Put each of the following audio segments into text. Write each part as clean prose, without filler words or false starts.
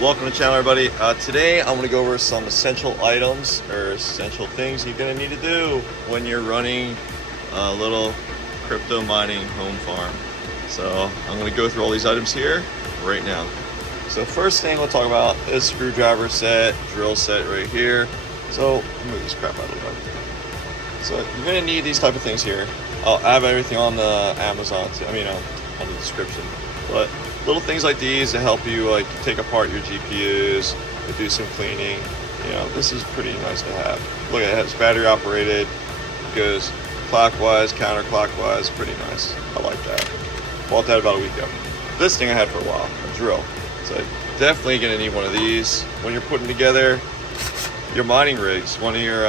Welcome to the channel, everybody. Today I'm going to go over some essential items or essential things you're going to need to do when you're running a little crypto mining home farm. So I'm going to go through all these items here right now. So first thing we'll talk about is screwdriver set, drill set right here. So let me move this crap out of the way. So you're going to need these type of things here. I'll have everything on the Amazon, on the description. But little things like these to help you like take apart your GPUs, to do some cleaning. You know, this is pretty nice to have. Look at it, it's battery operated, it goes clockwise, counterclockwise, pretty nice. I like that. Bought that about a week ago. This thing I had for a while, a drill. So definitely gonna need one of these when you're putting together your mining rigs, one of your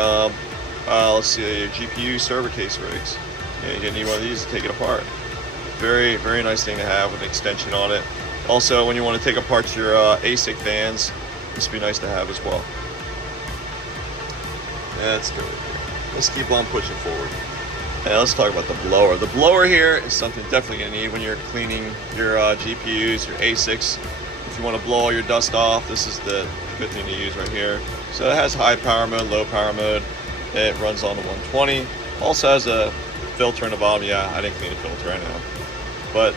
let's see, your GPU server case rigs. Yeah, you're gonna need one of these to take it apart. Very, very nice thing to have with an extension on it. Also, when you want to take apart your ASIC fans, this would be nice to have as well. That's good. Let's keep on pushing forward. And let's talk about the blower. The blower here is something definitely going to need when you're cleaning your GPUs, your ASICs. If you want to blow all your dust off, this is the good thing to use right here. So it has high power mode, low power mode. It runs on the 120. Also has a filter in the bottom. Yeah, I didn't clean the filter right now. But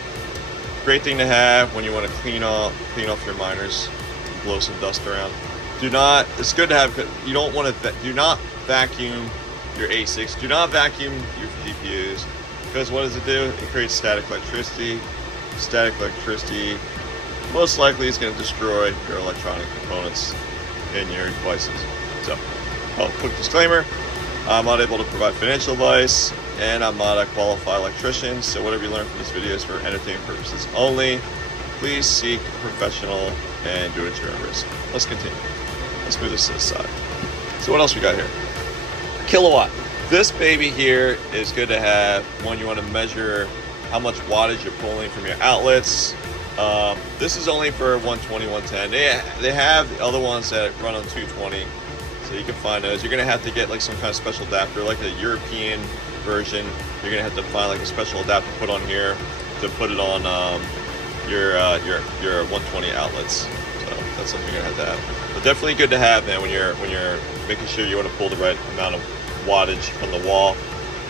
great thing to have when you want to clean off your miners, blow some dust around. It's good to have, you don't want to, do not vacuum your ASICs, do not vacuum your GPUs, because what does it do? It creates static electricity. Static electricity most likely is going to destroy your electronic components in your devices. So, quick disclaimer, I'm not able to provide financial advice, and I'm not a qualified electrician, so whatever you learn from this video is for entertainment purposes only. Please seek a professional and do it at your own risk. Let's continue. Let's move this to the side. So what else we got here? Kilowatt. This baby here is good to have when you want to measure how much wattage you're pulling from your outlets. This is only for 120, 110. They have the other ones that run on 220, so you can find those. You're going to have to get like some kind of special adapter, like a European version. You're gonna have to find like a special adapter to put on here to put it on your 120 outlets. So that's something you're gonna have to have. But definitely good to have, man, when you're making sure you want to pull the right amount of wattage from the wall.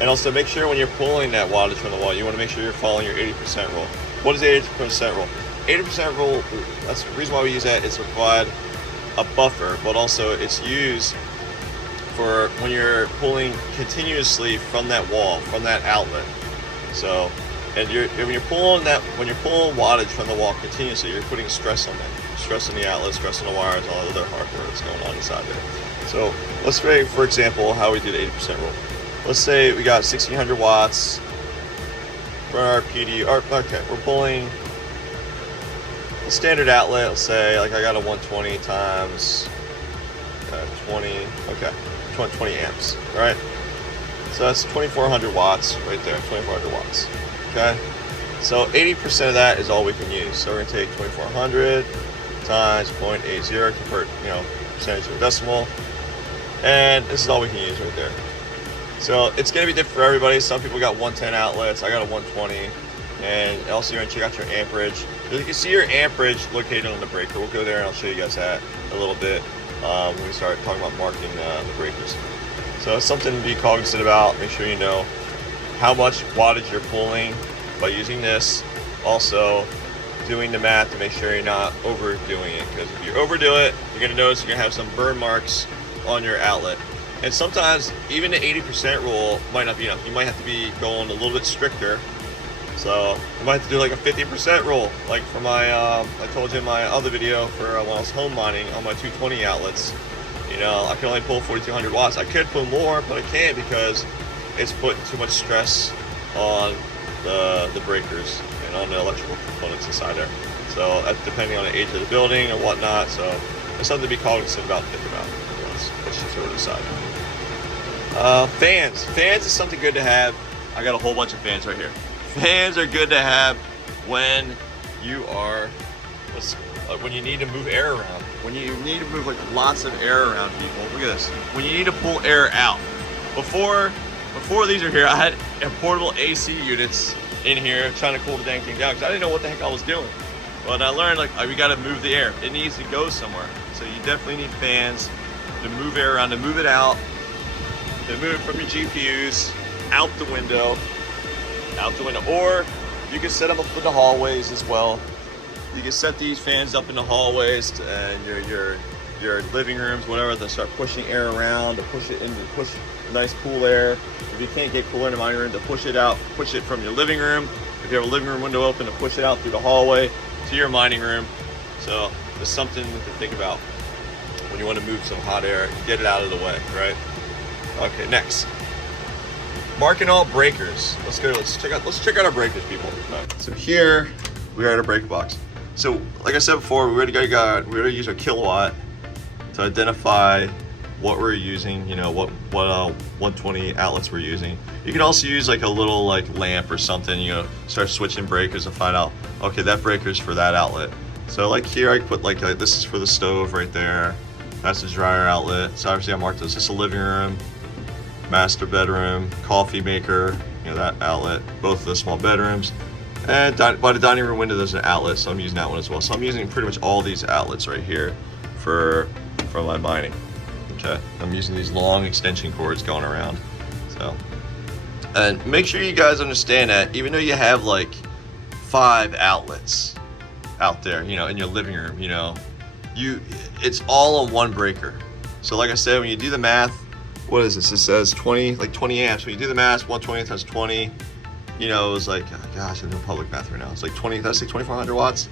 And also make sure when you're pulling that wattage from the wall, you want to make sure you're following your 80% rule. What is the 80% rule? 80% rule, that's the reason why we use that, is to provide a buffer, but also it's used for when you're pulling continuously from that wall, from that outlet. So, and when you're pulling wattage from the wall continuously, you're putting stress on that, stress on the outlet, stress on the wires, all the other hardware that's going on inside there. So let's say, for example, how we do the 80% rule. Let's say we got 1600 watts for our PD. Okay, we're pulling a standard outlet. Let's say, like I got a 120 times 20. Okay. 20 amps, right? So that's 2400 watts right there, 2400 watts. Okay, so 80% of that is all we can use. So we're gonna take 2400 times 0.80, convert, percentage to a decimal, and this is all we can use right there. So it's gonna be different for everybody. Some people got 110 outlets, I got a 120, and also you're gonna check out your amperage. You can see your amperage located on the breaker. We'll go there and I'll show you guys that a little bit when we start talking about marking the breakers. So it's something to be cognizant about. Make sure you know how much wattage you're pulling by using this. Also doing the math to make sure you're not overdoing it, because if you overdo it, you're going to notice you're going to have some burn marks on your outlet. And sometimes even the 80% rule might not be enough. You might have to be going a little bit stricter. So you might have to do like a 50% rule, like for my, I told you in my other video for when I was home mining on my 220 outlets. I can only pull 4200 watts. I could pull more, but I can't because it's putting too much stress on the breakers and on the electrical components inside there. So that's depending on the age of the building or whatnot. So it's something to be cognizant about and think about. Let's just over the side. Fans. Fans is something good to have. I got a whole bunch of fans right here. Fans are good to have when you are, when you need to move air around. When you need to move like lots of air around people. Look at this. When you need to pull air out. Before these are here, I had portable AC units in here trying to cool the dang thing down because I didn't know what the heck I was doing. Well, I learned like we got to move the air. It needs to go somewhere. So you definitely need fans to move air around, to move it out, to move it from your GPUs out the window, Or you can set them up in the hallways as well. You can set these fans up in the hallways and your living rooms, whatever, to start pushing air around, to push nice cool air. If you can't get cooler in the mining room, to push it out, push it from your living room. If you have a living room window open, to push it out through the hallway to your mining room. So there's something to think about when you want to move some hot air, get it out of the way, right? Okay, next. Marking all breakers. Let's check out our breakers, people. Right. So here we are at a breaker box. So like I said before, we already use our kilowatt to identify what we're using, you know, what 120 outlets we're using. You can also use like a little like lamp or something, you know, start switching breakers and find out, okay, that breaker's for that outlet. So like here I put like this is for the stove right there. That's the dryer outlet. So obviously I marked this. This is a living room, master bedroom, coffee maker, you know, that outlet, both of the small bedrooms. And by the dining room window, there's an outlet, so I'm using that one as well. So I'm using pretty much all these outlets right here for my mining. Okay, I'm using these long extension cords going around. So, and make sure you guys understand that even though you have like 5 outlets out there, you know, in your living room, you know, it's all on one breaker. So like I said, when you do the math, what is this? It says 20 amps. When you do the math, 120 times 20, you know, it was like, oh gosh, I'm doing public math right now. It's like 2400 watts.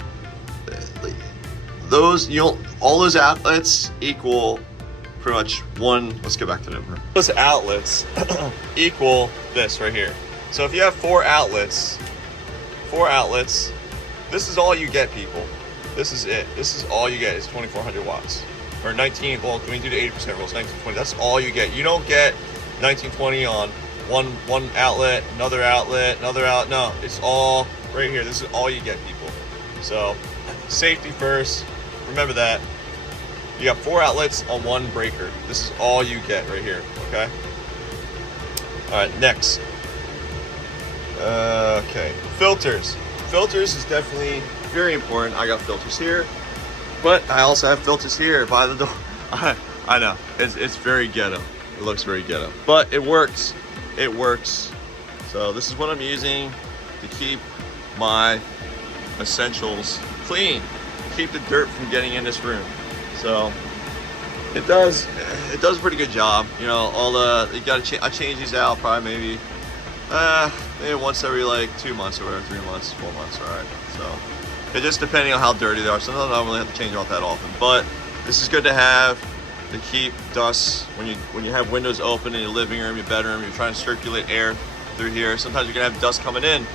All those outlets equal pretty much one. Let's get back to the number. Those outlets equal this right here. So if you have 4 outlets, this is all you get, people. This is it. This is all you get is 2400 watts. Or 19, well, when you do the 80% rule, it's 1920. That's all you get. You don't get 1920 on one outlet, another outlet. No, it's all right here. This is all you get, people. So safety first. Remember that. You got 4 outlets on one breaker. This is all you get right here, okay? All right, next. Okay, filters. Filters is definitely very important. I got filters here, but I also have filters here by the door. I know, it's very ghetto. It looks very ghetto, but it works. It works. So this is what I'm using to keep my essentials clean, keep the dirt from getting in this room. So it does a pretty good job. You know, I change these out probably maybe once every like 2 months or whatever, 3 months, 4 months. All right. So it just depending on how dirty they are. Sometimes I don't really have to change them out that often, but this is good to have to keep dust when you have windows open in your living room, your bedroom. You're trying to circulate air through here. Sometimes you're gonna have dust coming in,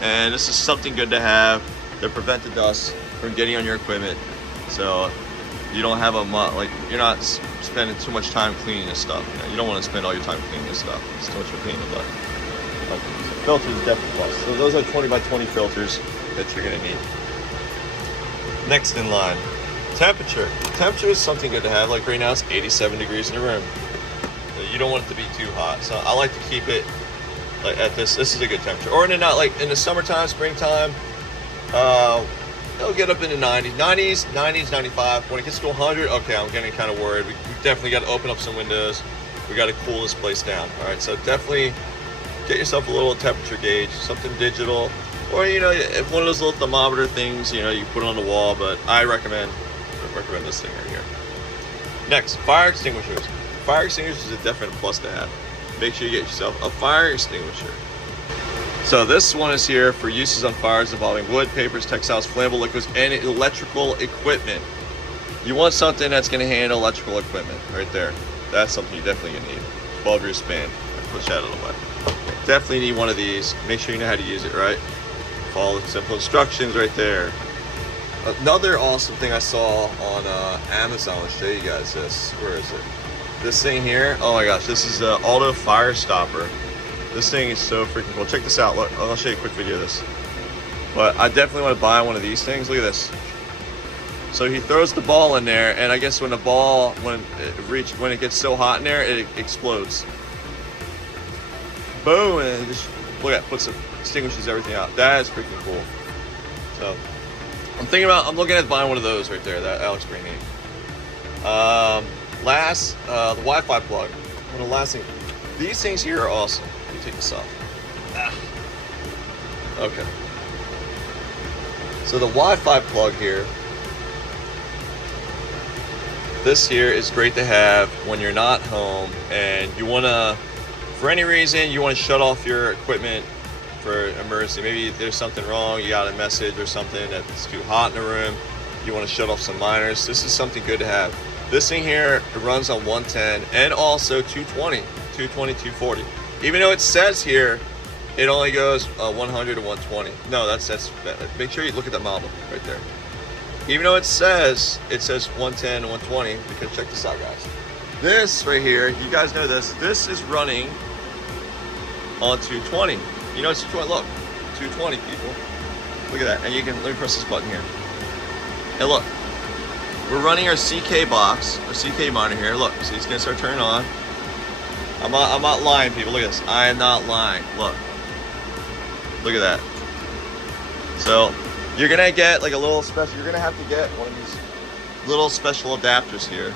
and this is something good to have to prevent the dust from getting on your equipment. So you don't have you're not spending too much time cleaning this stuff. You know, you don't want to spend all your time cleaning this stuff. It's too much for cleaning, but okay. So filters is definitely plus. So those are 20 by 20 filters that you're gonna need. Next in line, temperature. Temperature is something good to have. Like right now, it's 87 degrees in the room. So you don't want it to be too hot. So I like to keep it like at this. This is a good temperature. Or in the summertime, springtime. It'll get up in the 90s, 95. When it gets to 100, okay, I'm getting kind of worried. We definitely got to open up some windows. We got to cool this place down. All right, so definitely get yourself a little temperature gauge, something digital, or you know, if one of those little thermometer things, you know, you put it on the wall. But I recommend this thing right here. Next, fire extinguishers. Fire extinguishers is a definite plus to have. Make sure you get yourself a fire extinguisher. So this one is here for uses on fires involving wood, papers, textiles, flammable liquids, and electrical equipment. You want something that's going to handle electrical equipment right there. That's something you're definitely going to need. 12 year span. Push that out of the way. Definitely need one of these. Make sure you know how to use it, right? Follow the simple instructions right there. Another awesome thing I saw on Amazon. I'll show you guys this. Where is it? This thing here. Oh my gosh, this is the auto fire stopper. This thing is so freaking cool. Check this out. Look, I'll show you a quick video of this. But I definitely want to buy one of these things. Look at this. So he throws the ball in there, and I guess when it gets so hot in there, it explodes. Boom, and it just extinguishes everything out. That is freaking cool. So I'm looking at buying one of those right there, that Alex Green name. The Wi-Fi plug. One of the last things. These things here are awesome. Let me take this off. Okay. So the Wi-Fi plug here, this here is great to have when you're not home and you want to, for any reason, you want to shut off your equipment for emergency. Maybe there's something wrong, you got a message or something that's too hot in the room, you want to shut off some miners. This is something good to have. This thing here, it runs on 110 and also 220, 240. Even though it says here it only goes 100 to 120. No, that's make sure you look at the model right there. Even though it says 110 to 120, because check this out, guys. This right here, you guys know this. This is running on 220. You know it's 220. Look, 220 people. Look at that. And you can, let me press this button here. And look, we're running our CK box, our CK monitor here. Look, see, it's gonna start turning on. I'm not lying, people. Look at this. I am not lying. Look. Look at that. So you're gonna get like a little special. You're gonna have to get one of these little special adapters here.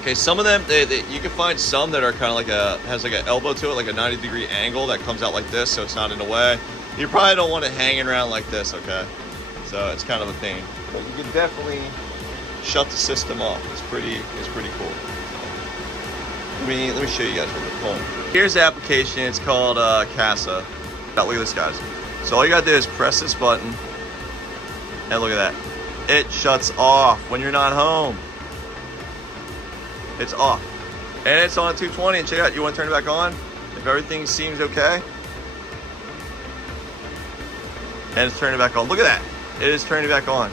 Okay, some of them you can find some that are kind of like has like an elbow to it, like a 90-degree angle that comes out like this, so it's not in the way. You probably don't want it hanging around like this, okay? So it's kind of a pain, but you can definitely shut the system off. It's pretty cool. Let me show you guys what it's called. Here's the application. It's called Casa. Now look at this, guys. So all you gotta do is press this button, and look at that. It shuts off when you're not home. It's off, and it's on 220. And check it out. You want to turn it back on? If everything seems okay, and it's turning it back on. Look at that. It is turning it back on.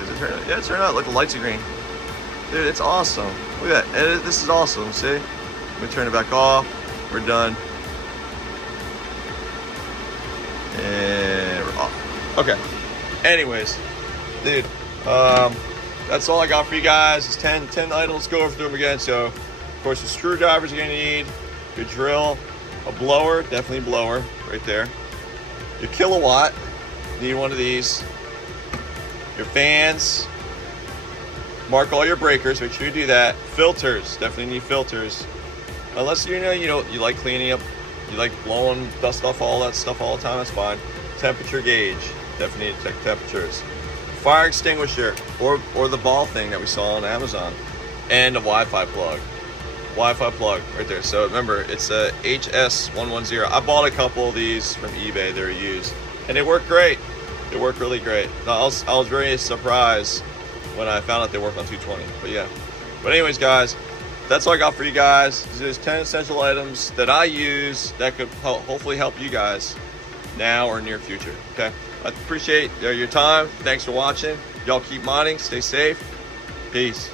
Is it turning? Yeah, it's turning on. Look, the lights are green. Dude, it's awesome. Look at that. This is awesome. See? Let me turn it back off. We're done. And we're off. Okay. Anyways, dude, that's all I got for you guys. It's 10 items. Go over them again. So, of course, the screwdrivers you're gonna need, your drill, a blower, definitely a blower right there. Your kilowatt, need one of these. Your fans. Mark all your breakers. Make sure you do that. Filters, definitely need filters. Unless you like cleaning up, you like blowing dust off all that stuff all the time, that's fine. Temperature gauge, definitely need to check temperatures. Fire extinguisher, or the ball thing that we saw on Amazon. And a Wi-Fi plug. Wi-Fi plug right there. So remember, it's a HS110. I bought a couple of these from eBay, they're used. And they work great. They work really great. I was very surprised when I found out they work on 220, but yeah. But anyways, guys, that's all I got for you guys. There's 10 essential items that I use that could hopefully help you guys now or near future. Okay, I appreciate your time. Thanks for watching. Y'all keep modding. Stay safe. Peace.